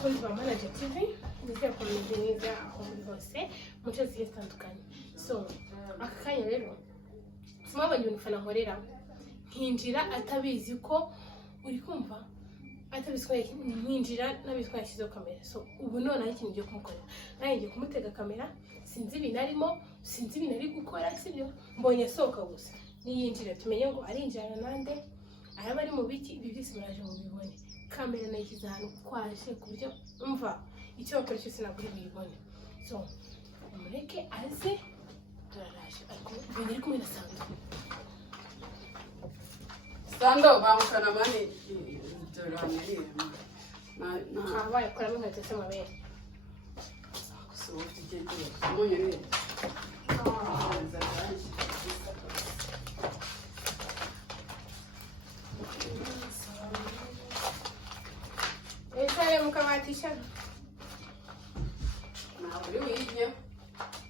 abakunzi ba Manager TV nizeye ko meze neza aho muri hose mu cyo zigiye zitandukanye. So aka kanya rero simabonye ibintu Fanny nkorera nkinjira atabizi ko uri kumva atabiswaye nkinjira nabiswaye shizo kamera. So ubu none ari ikintu giye kumukorera naye ngiye kumutega kamera sinzi ibinarimo sinzi ibinari gukora sibyo mbonye soka gusa niyinjira tumenye ngo arinjirana nande araba ari mu biki ibi byose biraje mu bibone kamera nayikiza hano kwaje ku buryo umva icyo bakora cyose nabwo bibone. So umureke aze turaraje ariko biri kumwe na Sando bamukana mani turangiriye na habaye kora inkweto se mabere so ufite umunyu ni ese mukabatisha na uri wije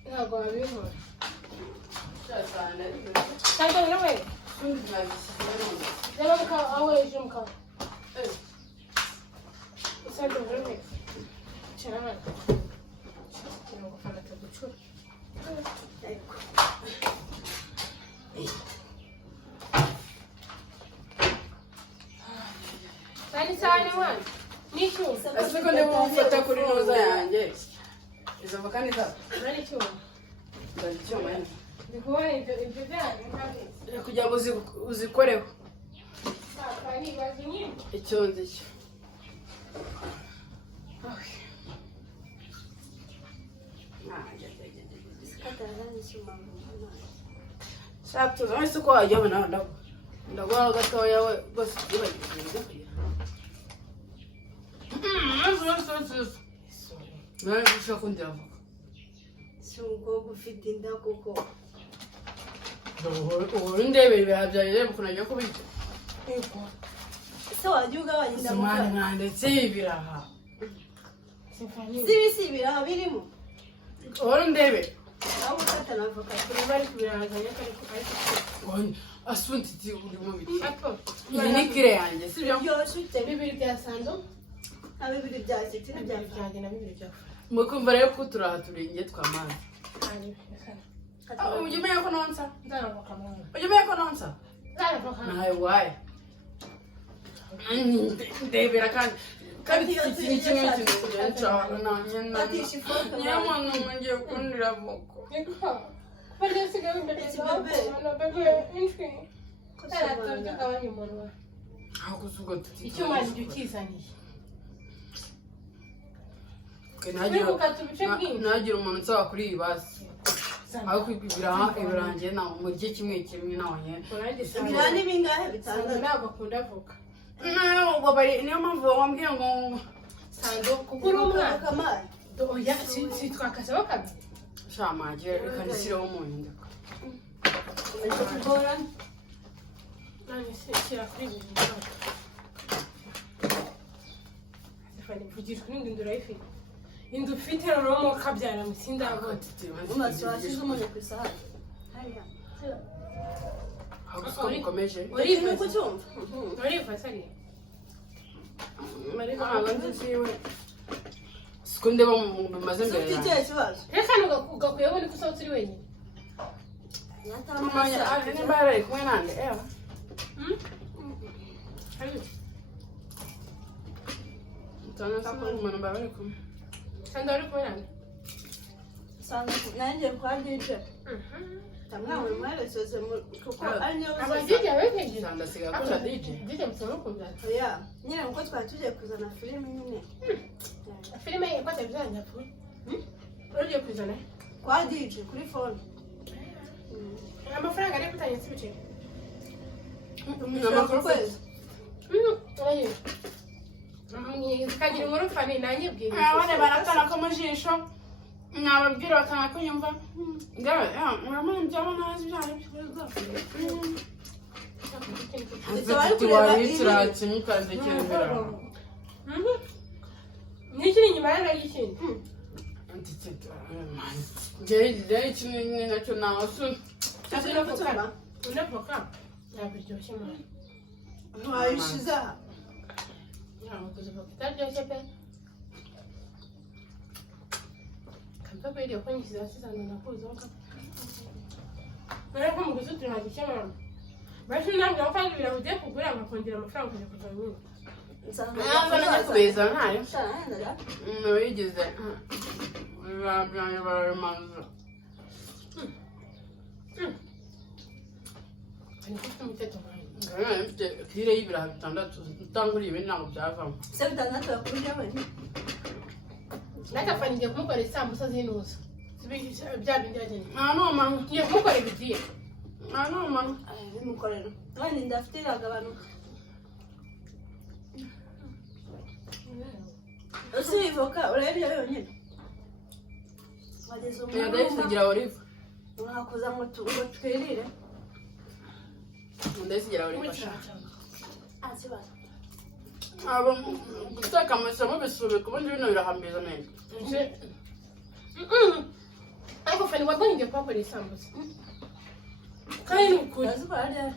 ntago wabinkora cyasana kandi nawe undi nabishyize reba muka aho ejo muka usanga uri cyane cyane gufana tagucura Fanny cyane mwana nishu asiko ndimo mfata kuri noza yanjye izo bakani za nani cyo ndari cyo mwana ndikubona ibyo byanyu ntabwo kugira ngo uzikoreho Fanny bazinyi icyo nzi cyo Shatu, zama ko wajya bana ndagwa gatoya we bose ibagirije kugira. Nari gushaka kundira vuga. Sungo gufite inda koko. Ubu ndebe byabyarire mukunajya kubijya. Se wajya ugabanya inda mu Samani mwandetse ibiraha. Sibisi biraha birimo. Ubu ndebe. Aho ukata na avoka kuri bari kubiranganya ariko Asunti ti uri mu biti. apo Iyi ni kire yanjye sibyo? byose bibiri bya sando na bibiri bya siti na bya byanjye na bibiri bya Mukumva rero ko turaha turinge twamazi. Fanny Ujye umenya ko nonsa? ndaravuka mwana Ujye umenya ko nonsa? ndaravuka Nawe waye. Ndebera kandi iki ni kimwe kintu cyane nanye batisha ifoto nyamwana ngiye kundira vuko. niko bari sigaye imbere no bebe infi ndaravuka gabanya umuntu Aho kuzuga tuti. icyo manje ukizaniye nagira umuntu nsaba kuri iyi basi aho kwibwira ibirangiye na mu gihe kimwe nabonye bira ni bingahe sando bitandatu ntabwo akunda avuka ubwo bari niyo mpamvu wambwiye ngo sando kugura umwana kamari oya si twakaseho kabiri shamage reka ndisireho umunyu ndeka ariko kugora nani shyira kuri ibi bintu Fanny mvugishwa n'indi ndura y'ifite indu ufite rero kabyara musinda agote umaze wasize umunyu ku isahani hariya ahubwo bikomeje uri nuko cyumva uriva sari ariko ntabwo nzi siwe siko ndeba bimaze mbere ufite ikihe kibazo reka ugakwiyeho niko usohotse uri wenyine nimba yari kumwe nande umuntu mba bari kumwe sando uri kumwe nande usanga nanjye kwa DJ tamwe mwaresoze kuko ari niyo abajije bekeje sanda siga kunda DJ DJ musoro kumbyara oya nyine uko twari tugiye kuzana filime nyine filime yakwata bizanya fu uriye kuzana kwa DJ kuri phone amafaranga ari kutanye sibice amakuru kwezi kagira inkuru Fanny nanyibwiye abana barakana ko mu jisho nababwira bakanga kunyumva ngawe muramenye byaba nazi byari Ati wabitira kimwe kandekera imbere. Nikiri inyuma yana y'ikindi. Jye kimwe nacyo naso. Azira kutsoma. Unavuka. Nabiryoshye mwana. Ntwayishiza. Ntabwo kuzivuga itaryoshye pe. Papa ile kwa nchi za sasa ndo nakuzoka. Mara kama mguso tunahakikisha basi nabwo afanye bila uje kugura amakondera amafaranga kujya kuzanyura. Nzana kubeza nayo. Wigeze. Barwanira. Ni kuko miteto mwaye. Kire yibirayi bitandatu utanguriye ibintu ntabwo byavamo. Se bitandatu yakurije wenyine. Natafanyije kumukora isambusa zinuza. Bya bindi yagene. No mama. Ngiye kumukora ibigiye. No mama. Bimukorera. None ndafite agabanuka. Ose ivoka urabye yonyine. Wageze mu Ndayisigira olive. Mwakoza ngo twirire. Ndayisigira olive. Kibazo. Abo guteka amasomo bisubika ubundi bino birahambiza neza. Ariko Fanny wallahi ngiye kumukora isambusa. Kandi ukuri.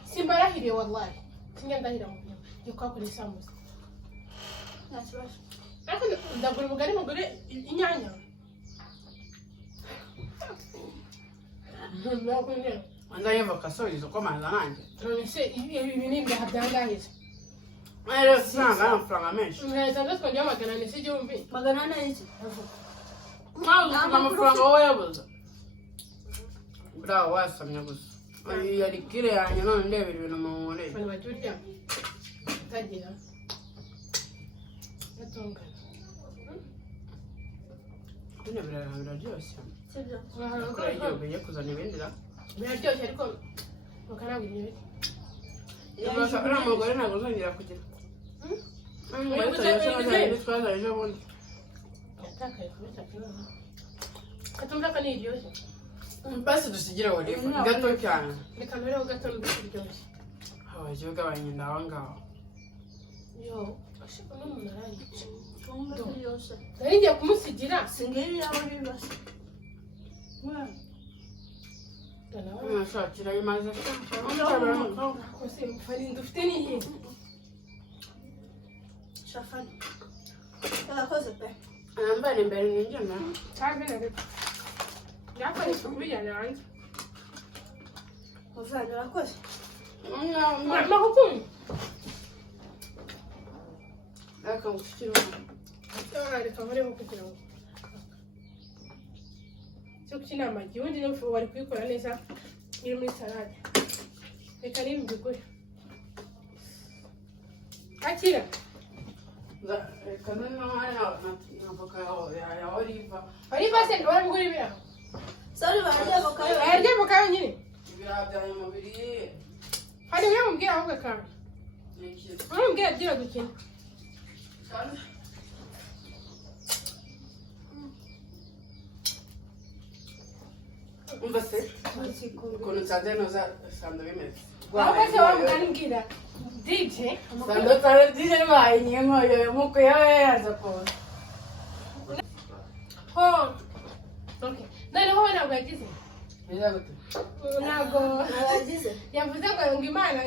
Simbarahiriye wallahi. Singenda mu byo. Ngiye kumukora isambusa. Kibazo. Ariko ndagura ubugari mugure inyanya. Ntabwo Ndayeva kasorizo kwa manza nanjye. nse ibi ni bya byangahije. Rero sinanga amafaranga menshi. Neza twongera magana nese igihumbi. Magana ane iki? Amafaranga wowe yabuze. Bravo wasamye gusa. Yari kire yanjye none ndebera ibintu mu nkore. Fanny baturya. Tagira. Natongana. Bino biraryoshye. Sibyo. Kora igihe ugiye kuzana ibindi ra. Biraryoshye ariko mukanabwira ibyo. Uriya mugore ntabwo uzongera kugira. Twazanye ubundi. Yatakaye kubita kibazo. Katumva ko ni iryoshye. Basi dusigira olive gato cyane. Reka mbere gato ndikiryoshye. Abaje ugabanya ndaho ngaho. Yo, ashaka n'umuntu arangiye. Tumba yose. Nari ngiye kumusigira. Singiri yawe bibase. Nashakira imaze. Kose Fanny dufite nihe? Shafani. Yakoze pe. Ambara imbere ninjye. Cyane rero. Yakore kubijyana hanze. Uvana yakoze. Mahukumi. Aka ngushyira. Reka mbere kugira ngo. Cyo kina amagi undi n'ufu wari kwikora neza iri muri salade. Reka nibi mbigure. Akira. Reka navoka ya olive. Olive se warambigura ibira. Sorry barya bokayo. Arya bokayo nyine. Ibira bya mubiri. Hari uyu mumbwira ahubwo kandi. Mumbwira agira gukina. Umva se ukuntu nsanze noza sando bimeze. Ahubwo se wambwira DJ. Sando tare DJ bayi nkoyo muko yaza ko. Ho. Okay. Noneho ntabwo yagize. Biza gute? Ntabwo Nabagize. yavuze ngo Imana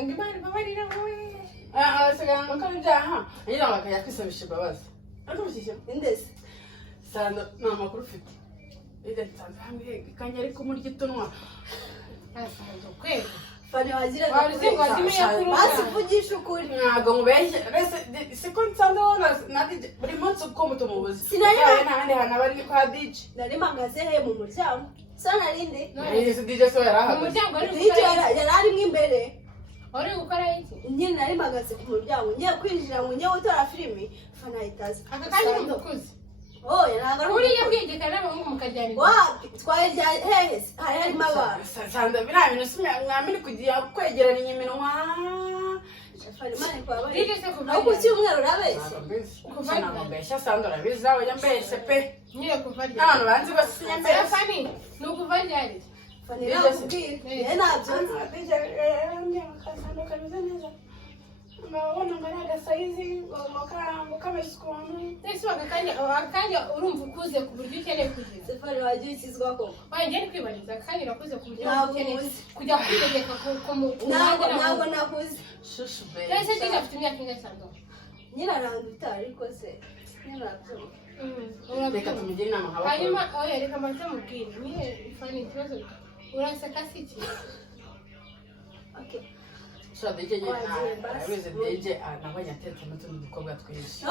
babarira wowe. Saganga ko byaha. Anyira bakaya kwisabisha imbabazi. Ariko Indese. Sando nta makuru ufite. Ida nsanze hamwe kanya ariko muri gitonwa. Asanzwe kwego. Fanny wagira Waruzi ngo azimeye kuri. basi vugisha ukuri. Ntabwo mubeshye. Rese siko nsanze na DJ buri munsi uko mutumubuze. Sinaya N'ahandi hantu abari kwa DJ. nari magaze he mu muryango. Sana rinde. Ese DJ so yarahaga. Umuryango ari DJ gukora. yari arimo imbere. Uri gukora iki? Nyine nari magaze ku muryango. Ngiye kwinjira ngo njye gutora filimi. Fanny ahitaza. Aka kanya umukuzi. Oh, yaraga Uriya bwigeka n'abahungu mukajyanira. Wapi twajya hehe hari harimo abantu. Sanda biriya bintu simwamini kugira kwegeranya iminwa. Fanny mane kwa bari. DJ se kuva. Aho ku cyumweru urabeshya. Kuva ntabwo mbeshya Sanda urabiza oya mbeshye pe. Nyine kuva ryari. N'abantu banzi bose Mbere Fanny ni ukuva ryari. Fanny nakubwira. Nabyo. DJ Sanda kameze neza. Mabona ngana gasaizi ngo kamesukonu. Ese akanya urumva ukuze ku buryo ukeneye kugira. Sefari wagiye ikizwa ko. Wanjye ni kwibariza akanya urakuze ku buryo Ntabwo ukeneye uzi. kujya kwitegeka ku Ntabwo nakuze. Shushu be. Ese DJ afite imyaka ingahe Sando? Nyina aranduta ariko se. reka tumugire inama nk'abakora hanyuma oya reka mbanze mubwire nihe Fanny ikibazo uraseka si iki sha deje arabizi deje nabonye atetse n'utundi dukobwa twinshi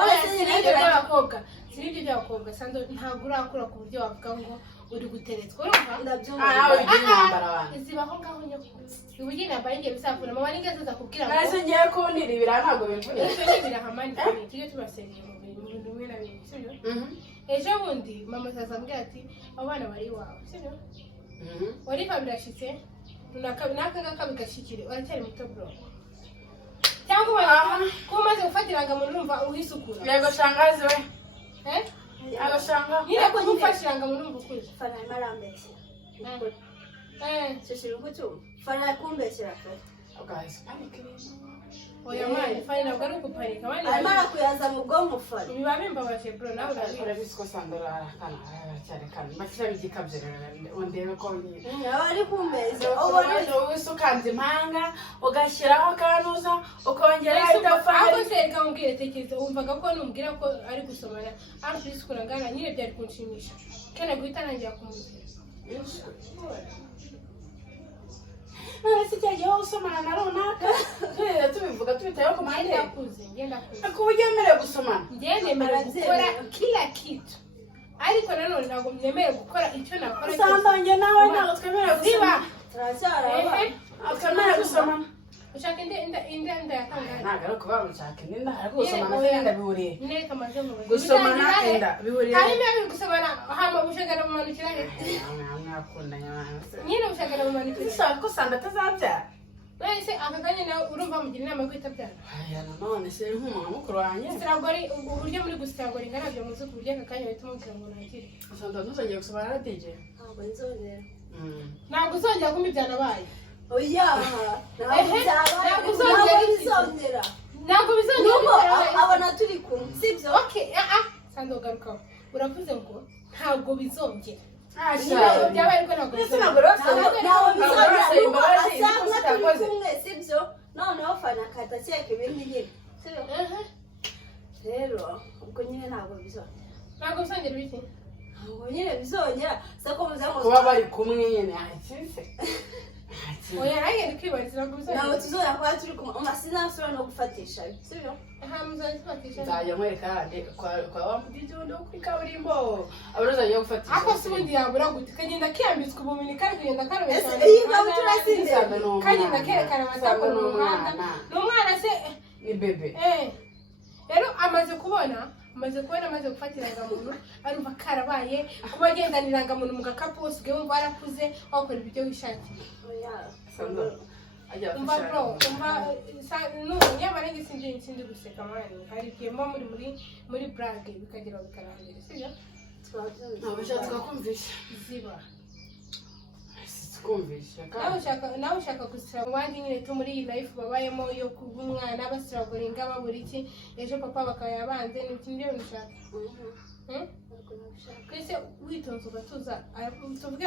sinibyo by'abakobwa sando ntabwo urakura ku buryo wavuga ngo uri guteretswa urumva nawe bigira intambara abantu zibaho ngaho nyoko ubugiye intambara ngiye bisafura mama nigeze zakubwira ngo nase ngiye kundira ibira ntabwo bimvunye birahamani tujye tubasengera mu bintu bimwe na bimwe sibyo ejo bundi mama azambwira ati abo bana bari iwawe sibyo wari kabirashitse naka bigashikire uracyari muto bro cyangwa ko umaze gufatiranga mu numva uhisukura yego shangazi we agashanga nyine ko gufashiranga mu numva ukuze Fanny marambeshya shishira ugutu Fanny kumbeshyira pe guys panic oya mani Fanny ntabwo ari ukupanika mani amara kuyaza mu bwonko Fanny biba bimbabaje bro nawe urabizi ko sandora arakana cyane kandi makira bigikabye ndebe ko ari kumbeshya ubona usukanze impanga ugashyiraho kanuza ukongera itafari aho se kambwire tekereza wumvaga ko numbwira ko ari gusomana ariko kurangana nyine byari kunshimisha kene guhita nangira kumubwira nasi cyagiye usomana na runaka twere tubivuga twitayo ku mande ngenda kuze ku buryo mere gusomana ngendemera gukora kila kitu ariko nanone ntabwo myemereye gukora icyo nakora usambanye nawe ntabwo twemereye gusomana turacyara akamera gusomana ushaka inda yakangana ntabwo ari ukuba mushaka inda ariko gusomana n'inda bihuriye neka maze mu gusomana inda bihuriye hanyuma biri gusomana hama ushagara mu manukira he mwakundanye nyine ushagara mu manukira ushaka ko sanda atazabyara wese aka kanya nawe urumva mugira inama yo kwitabyara aya nanone se nk'umuntu mukuru wanjye siragori uburyo muri gusiragora ingana byo muzi ku buryo aka kanya bahita mubwira ngo nagire sanda ntuzongeye gusomana na DJ ntabwo nzongera ntabwo uzongera kumva ibyanabaye oya ntabwo bizongera ntabwo bizongera abona turi kumwe sibyo okay sanda ugarukaho uravuze ngo ntabwo bizongera sibyo noneho Fanny akahita akeka ibindi nyine rero ubwo nyine ntabwo bizongera ntabwo bizongera ibiki ntabwo nyine bizongera kuba bari kumwe nyine akise oya nanjye ndi kwibariza ntabwo bizongera ntabwo tuzongera kuba turi kumwe sinasubira no gufatisha sibyo nzajya nkwereka kwa wa DJ wundi wo kuri kaburimbo abazajya gufatisha ako si ubundi yabura gute kagenda kiyambitswe ubumenyi kari kugenda karabeshya iyi kabutura sinzi kagenda kerekana amatako ni umwana ni umwana se ni bebe rero amaze kubona amaze gufatira irangamuntu arumva karabaye kuba agendana irangamuntu mu gakapu wose ugiye wumva warakuze wakora ibyo wishakiye umva bro nyamara sindi guseka mani hari igihe mba muri brage bikagera bikarangira sibyo ntabwo ushatse kumvisha ziba kumvisha nawe ushaka gusira abandi nyine tu muri iyi life babayemo yo kuba umwana basiragoringa babura iki ejo papa bakaba banze ni ibyo bintu ushaka kwese witonze ugatuza tuvuge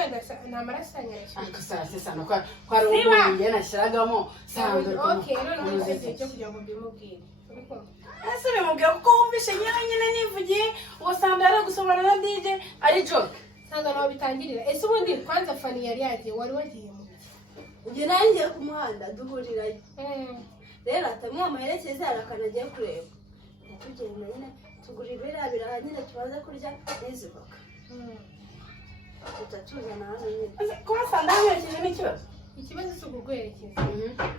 nta maraso anyarashye sana ko ari umuntu yanashyiragamo sandura okay none ugiye cyo kugira ngo mbimubwire ese bimubwira kuko wumvishe nyine nivugiye ngo sandara gusomana na DJ ari joke sanga nawe bitangirira ese ubundi kwanza Fanny yari yagiye wari wagiye mu njye nanjye ku muhanda duhurirayo rero atamwe amaherekeza arakanagiye kureba tugenda nyine tugura ibira biraha nyine tubaze kurya n'izivoka tutatuzana hano nyine kuba sanda yaherekeje n'ikibazo ikibazo si ukugwerekeza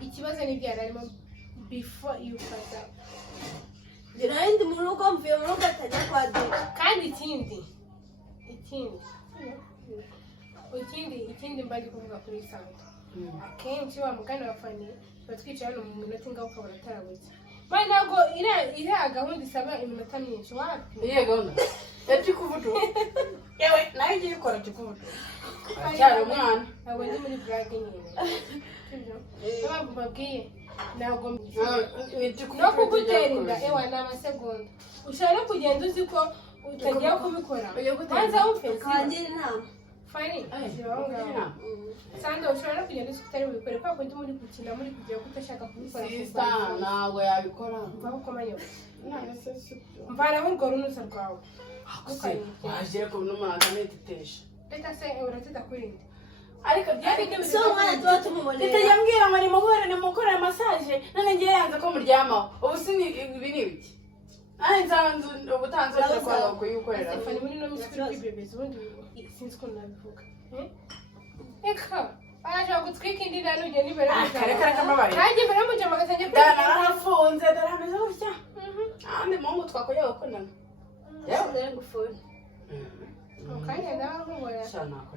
ikibazo ni ibyara arimo before you pass out njye narindi mu rugo mvuye mu rugo atajya kwa dira kandi ikindi mba ndi kuvuga kuri sanda akenshi wa mugani wa Fanny tuba twicaye hano mu minota ingaho ukabona atarabutse mani ntabwo iriya gahunda isaba iminota myinshi wapi iyo gahunda yari kuvudu yewe nawe igiye ikora kikuvudu cyari umwana ntabwo ndi muri brage nyine ntabwo mbabwiye ntabwo no kugutera inda ewa ni amasegonda ushobora no kugenda uzi ko utagiye kubikora kwanza wumve kangira inama Fanny Sando ushobora kugenda usukutari wikore kwa kundi muri gukina muri kugira ko utashaka kubikora sister ntabwo yabikora babukomanyo none se sibyo mvana ho ngoro nusa rwawe waje ko n'umuntu akanetetesha leta se uratita kurindi ariko byari so mwana tuba tumubonera yambwira ngo nimukore massage none ngiye yanze ko muryamaho ubu si ibi ni ibiki nzanze ubutanze kwa kuyikorera Fanny muri no misikuri bibezi ubundi sinzi ko nabivuga eka aje gutwika indi rano ugenda ibere kare kamabari kandi mbere mu jama gatangiye darafunze darameze gutya andi mungu twakoye gukundana yewe ngufuni mukanya ndabahubora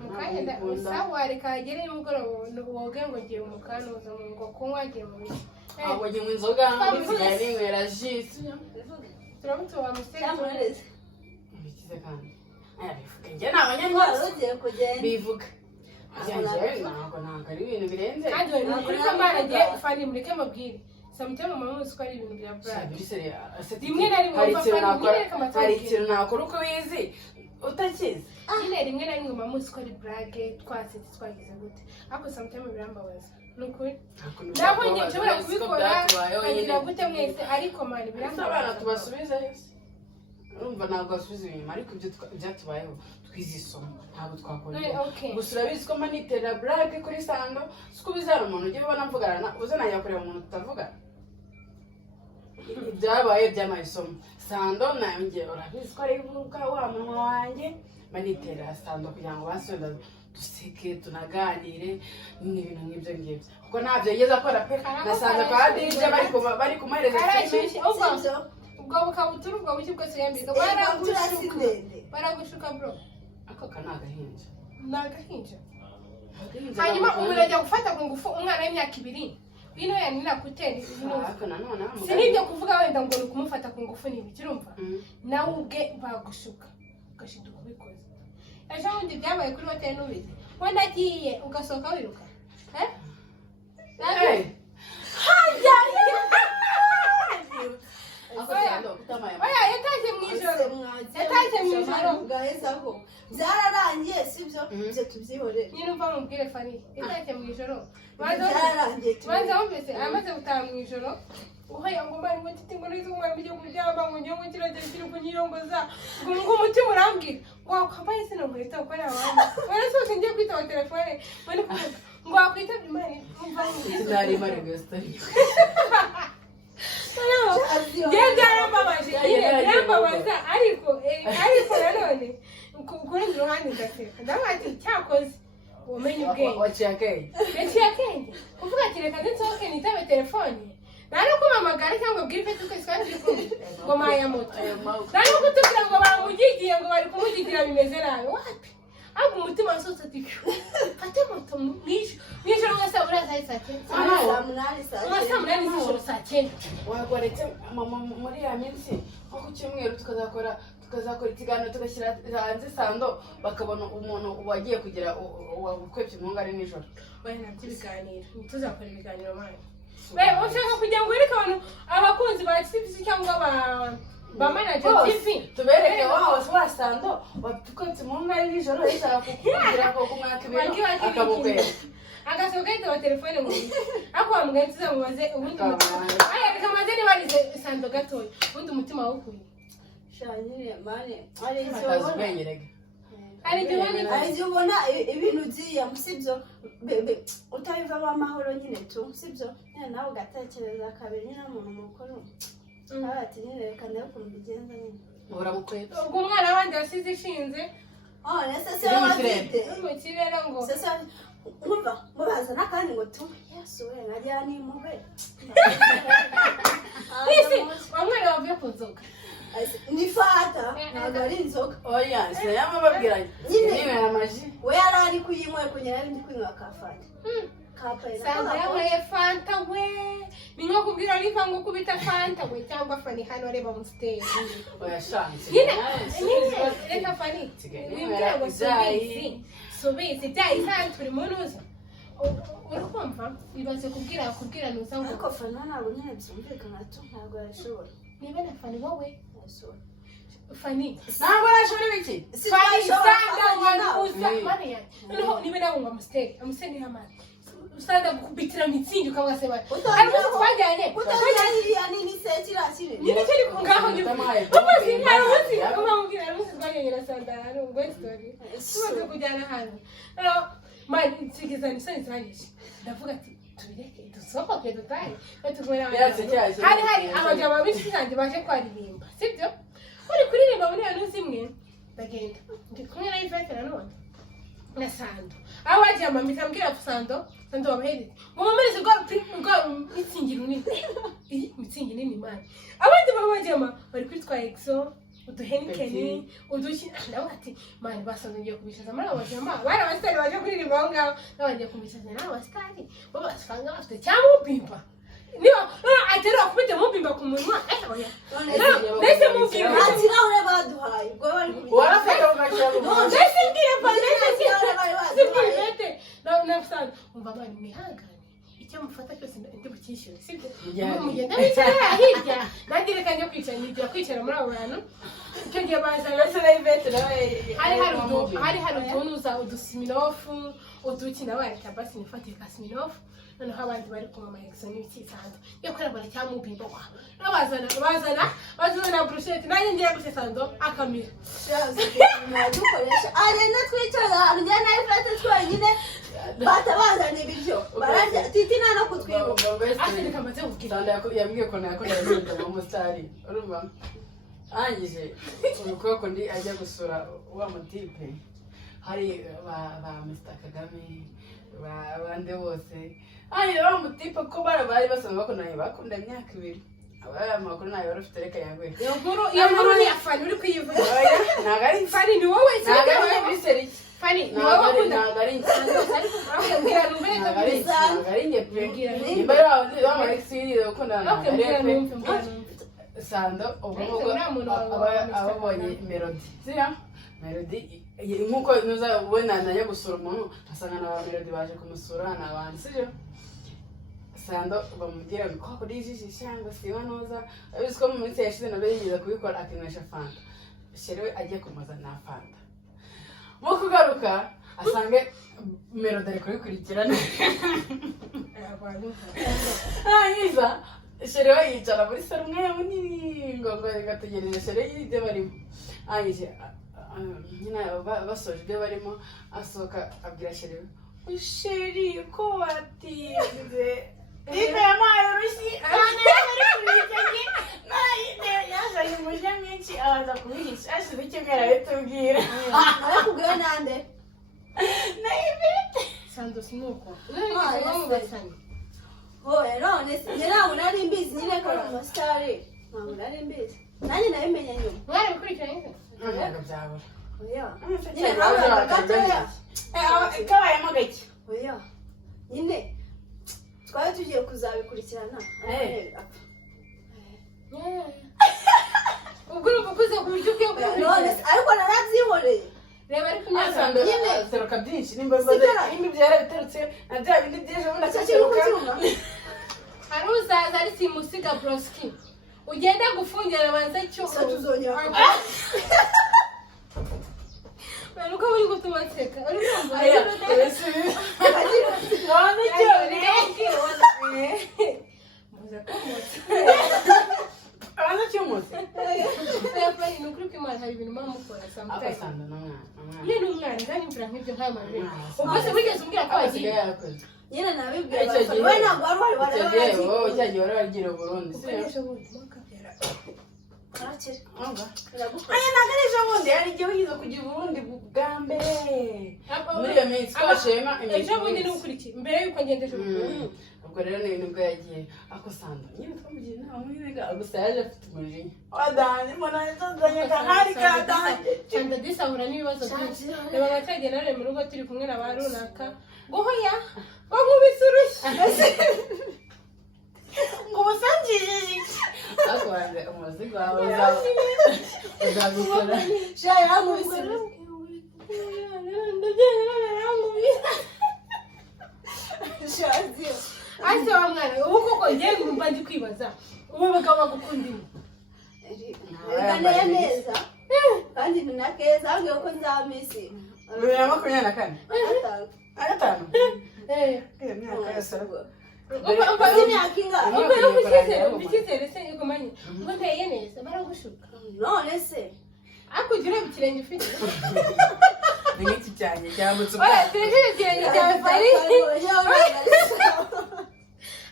mukanya usawa rikagere y'umugoroba woge ngo ngiye umukanuza ngo kunywa ngiye mu biki abo nywe inzoga ngiye ninywera jus turamutu wa museke bikize kandi bivuga njye nabanyarwanda ugiye kugenda bivuga ntabwo ari ibintu birenze kandi kuri kamana ngiye Fanny mureke mabwire samutema mama muzi ko ari ibintu bya brand rimwe na rimwe hari ikintu nakora uko wizi utakizi rimwe na rimwe mama muzi ko ari brage twasetse twagize gute ariko samutema birambabaza nukuri nabo ngiye nshobora kubikora agira gute mwese ariko mani birambabaza abana tubasubiza urumva ntabwo basubiza inyuma ariko ibyo byatubayeho twize isomo ntabwo twakora gusa urabizi ko manitera brage kuri Sando siko bizara umuntu ugiye ubona mvugana uze najya kureba umuntu tutavugana byabaye byamaye isomo Sando nanjye urabizi ko ari ivuga wa munwa wanjye manitera Sando kugira ngo basubira duseke tunaganire n'ibintu nk'ibyo ngibyo kuko ntabyo yigeze akora pe nasanze kwa DJ bari kumuhereza ubwo bukabutura ubwo buki bwose yambika baragushuka bro ako kana agahinja nagahinja hanyuma umuntu ajya gufata ku ngufu umwana w'imyaka 2 bino yanira kutenda sinibyo kuvuga wenda ngo ni kumufata ku ngufu nibi kirumva nawe ubwe bagushuka ugashinda kubikoza ejo bundi byabaye kuri hoteli n'ubizi wenda agiye ugasohoka wiruka yataje mw'ijoro byararangiye sibyo ibyo tubyihorere nyine umva mubwire Fanny yataje mw'ijoro byararangiye banza wumvise amaze gutaha mw'ijoro uhoya ngo mari ngo titi ngo nizo umwana bijye kuryama ngo njye ngo kiragera kiri kunyiyongoza ngo umutima urambwira ngo wakambaye sino nkweto ukora abantu wari soze ngiye kwitaba telefone bari kuvuga ngo wakwitabye imana umva ndari mari gusta byambabaza ariko nanone kuri ndi ruhande ndaseka ndavuga ati cyakoze umenye ubwenge waciye akenge kuvuga ati reka nsohoke nitabe telefone nari kumamagara cyangwa bwire pe twese kandi kumwe ngo maya moto nari kutubwira ngo bamugigiye ngo bari kumugigira bimeze nabi wapi ahubwo umutima wasotse ati fate moto mwijoro ngasa uraza saa 9 saa 10 wagoretse muri ya minsi nko ku cyumweru tukazakora ikiganiro tugashyira hanze Sando bakabona umuntu wagiye kugira ukwepye impunga ari nijoro nabyo ibiganiro tuzakora ibiganiro mani ushaka kugira ngo wereke abantu abakunzi ba TV cyangwa ba manager TV tubereke wa Sando watukotse impunga ari nijoro yishaka kugira ko kumwaka ibintu akabukwera agasohoka yitaba telefone ngo ako wamugana tuzamubaze ubundi bikamaze nibarize Sando gatoya ubundi umutima wawukuye shanyire mane ari ubona ibintu ugiye sibyo utabivamo amahoro nyine tu sibyo nyine nawe ugatekereza kabiri nyine umuntu mukuru ati nyine reka nawe ukuntu bigenza nyine uramukweta ubwo umwana wandi wasize ishinze nese wafite mu kirere ngo umva mubaza n'akandi ngo tu yesu we nkajya n'impuhwe wamwana wavuye ku nzoga ni fata ntabwo ari inzoga oya sinayama babwiranye niwe amaji we yari ari kuyinywa kunyara ari ndi kunywa ka fanta Sando yanyweye fanta we ni nko kubwira niba ngo kubita fanta we cyangwa Fanny hano reba mu stage oya shanse reka Fanny nimbwira ngo subizi byayi kandi turi mu nuza urikumva bibaze kubwira nuza ngo ariko Fanny ntabwo nyine byumvikana tu ntabwo yashobora niba na Fanny wowe Fanny ntabwo nashobora ibiki Fanny sanda wanuza Maria noneho nibe nawe ngo amustere hamani usanga gukubitira mitsingi ukavuga se bari ariko twajyanye utazajya nini se kirasire nyine cyari ku ngaho nyine umaze intara umunsi umubwira umunsi twajyanye na sanda hano ngo story tumaze kujyana hano mani nsigizana isoni zanyishe ndavuga ati tubireke dusohoke dutahe batugora hari abagabo b'inshi zanjye baje kwaririmba sibyo uri kuririmba muri hano zimwe ndagenda ndi kumwe na Ufite nanone na Sando aho wagiye amamisa mbwira Sando bamuhereze mumumeze ubwo mitsingi runini mitsingi nini mani abandi babajyama bari kwitwa exo uduhenikeni uduki nawe ati mani basanze ngiye kubishaza muri abajyama bari abasitari baje kuririmba aho ngaho nabagiye kubishaza n'abasitari bo basanga bafite cyamubimba niba atera kubita mubimba ku munwa oya nese mubimba ati nawe baduhaye ubwo bari kubita warafata ugashyira mu nese ngiye pa nese sibirete na Sando umva bari mwihangane icyo mufata cyose ndi bukishyure sibyo mugenda bicara hirya nagirekanye kwicara muri abo bantu icyo gihe bazana Ufite nawe hari utunuza udusiminofu udukina bari kabasi nifatira siminofu noneho abandi bari kuma exo n'ikisanzwe yo kwera cyamubimba kwa bazana brushette nanjye ngiye gushe Sando akamira dukoresha arena twicara ahantu njye na Ufite twenyine batabazana ibiryo bararya titi nana kutwibuka asirika amaze kubwira Sando yabwiye ko nakora ibintu mu musitari urumva angije ukuboko ndi ajya gusura wa mutipe hari ba Mr Kagame bande bose wa mutipe ko bari basanzwe bakunda imyaka 2 abaya makuru nayo barufite reka yagwe iyo nkuru ni Fanny uri kuyivuga nagari Fanny ni wowe nagari biseri Fanny ni wowe ukunda nagari mbwira numve nagari ngebwira nimba wa Alexi ukunda nagari Sando ubwo ababonye melody zira melody nkuko nuza ubona najya gusura umuntu asanga na melody baje kumusura n'abandi sibyo Sando bamubwira ko kuri jiji cyangwa se wanoza biziko mu minsi yashize nabenyeza kubikora akinisha Fanta sherewe agiye kumaza na Fanta mu kugaruka asange melody ari kubikurikirana yiza sherewe yicara muri saro umwe munini ngo gategereje sherewe y'ibyo barimo ayije nyina basoje ibyo barimo asohoka abwira sherewe sheri ko watinze Ika yamaye urushyi abana bari kurikanye nayi yazaye umujya mwinshi abaza kubihisha ashize ikimera bitubwira ari kubwira nande Ufite Sando sinuko hoye none njye ntabwo nari mbizi nyine ko ari umusitari ntabwo nari mbizi nanjye nabimenye nyuma mwari gukurikirana ntabwo byabura oya nyine nawe gatoya kabayemo gake oya nyine twari tugiye kuzabikurikirana ubwo urumva ukuze ku buryo bwo none ariko narabyihoreye reba ariko Sando seruka byinshi nimba byara biterutse na bya bindi byeje ubundi cyakiruka hari uzaza ari simusiga broski ugenda gufungira abanza cyo tuzongera Nuko muri gutuma nseka uri kumva aya ese none cyo muza kumutse abana cyo mose pepe ni ukuri ko Imana hari ibintu mukora sometimes Sando ni n'umwana kandi mvira nk'ibyo nta mara ubwo se wigeze umbwira ko wagiye nyine nabibwira basa we ntabwo wari wari cyagiye waragira Burundi ukoresha ubundi makabyara aya nagareje ubundi hari igihe wigize kujya Burundi bwa mbere muri iyo minsi twashema ejo bundi n'ukurikiye mbere yuko ngendeje ubwo rero ni nibwo yagiye ako Sando nyine twamugiye inama mwiga gusa yaje afite umujinya wadanje mbona yazanye kahari kadanje cyanda disahura n'ibibazo byinshi reba nacyagiye nare mu rugo turi kumwe na ba runaka gohoya bankubise urushyi ngo busangije akwanze umuzigo wawe uzagukora shaye yankubise shazi ase wa mwana ubu koko ngiye mba ndi kwibaza ubu bagabo bagukunda Ganeye neza kandi ni na keza ahubwo ko nzamisi 2024 agatanu imyaka yose Ubukizere se ikomanye ngo nteye neza baragushuka none se akugira ikirenge ufite ni iki cyane cyambutse oya tejeje ikirenge cyawe bari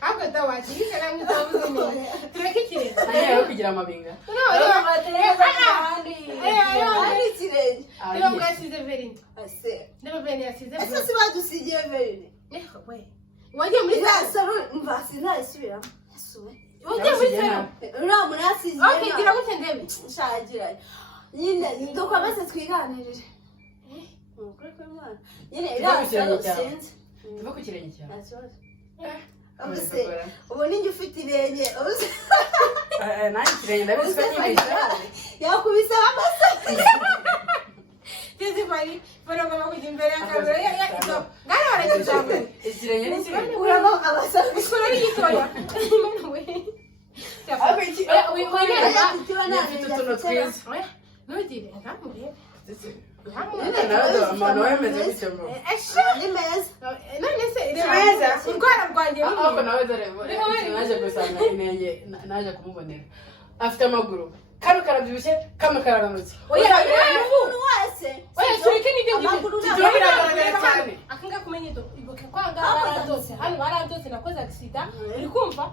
ako tawachi kana mutavuze neza tureke ikirenge ayo kugira amabinga ari ikirenge niba mwasize verine ase niba verine yasize ese si badusigiye verine we wagiye muri saro mva sinayisubiramo asuwe wagiye muri saro uriya muntu yasigiye okay gira gute ndebe nshagira nyine dukomeze twiganirire ukuri kw'Imana nyine iriya saro sinzi tuva ku kirenge cyawe ubu ninjye ufite irenge nanjye ikirenge ndabizi ko nyibeshya yakubiseho amasaka Tezi bari baragomba kujya imbere ya kamera ya izo ngara barakijambo ikirenge ni kimwe urabo amasaka ikora ni gitoya imana we Yafite utuntu twiza ntugire ntamurebe umuntu wemeze bityo ngo ni meza none se meza urwara rwanjye ahubwo nawe dore naje gusanga inenge naje kumubonera afite amaguru kamwe karabyibushye kamwe karananutse oya umuntu wese oya tureke n'ibyo amaguru ibyo biragaragara cyane akanga kumenyito ibuke kwanga barandose hano barandose nakoze accident uri kumva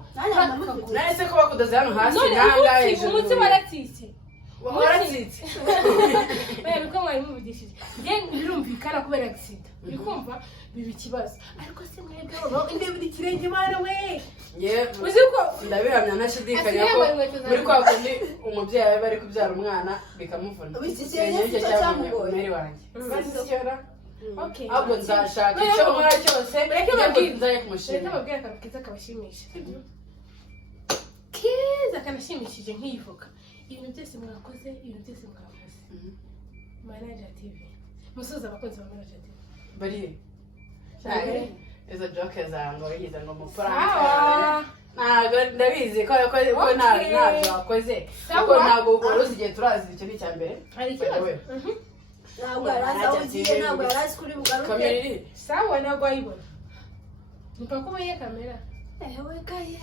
nahise ko bakudoze hano hasi none nanga hejuru umunsi waratsitse waratsitse oya biko mwari muvugishije nge birumvikana kubera accident uri kumva biba ikibazo ariko se mwebwe baba indebe ikirenge mara we uzi ko ndabihamya ntashidikanya ko muri kwa kundi umubyeyi aba ari kubyara umwana bikamuvuna ikirenge cyamugore wanjye okay ahubwo nzashaka icyo nkora cyose nzajya kumushimira reka babwire akantu keza kabashimisha keza kanashimishije nk'iyivuga ibintu byose mwakoze ibintu byose mwakoze manager TV musoza abakozi ba manager TV bari izo joke zango yiza ngo sawa ntabwo ndabizi ko ntabwo wakoze kuko ntabwo uruzi igihe turazi icyo ni icya mbere hari ikibazo ntabwo yarazi aho ugiye ntabwo yarazi kuri bugaruke kamera sawa ntabwo wayibona mpaka umenye kamera ewe kaye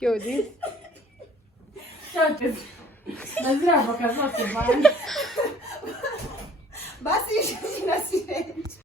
Yo, this. Nazira, vou casar, você vai.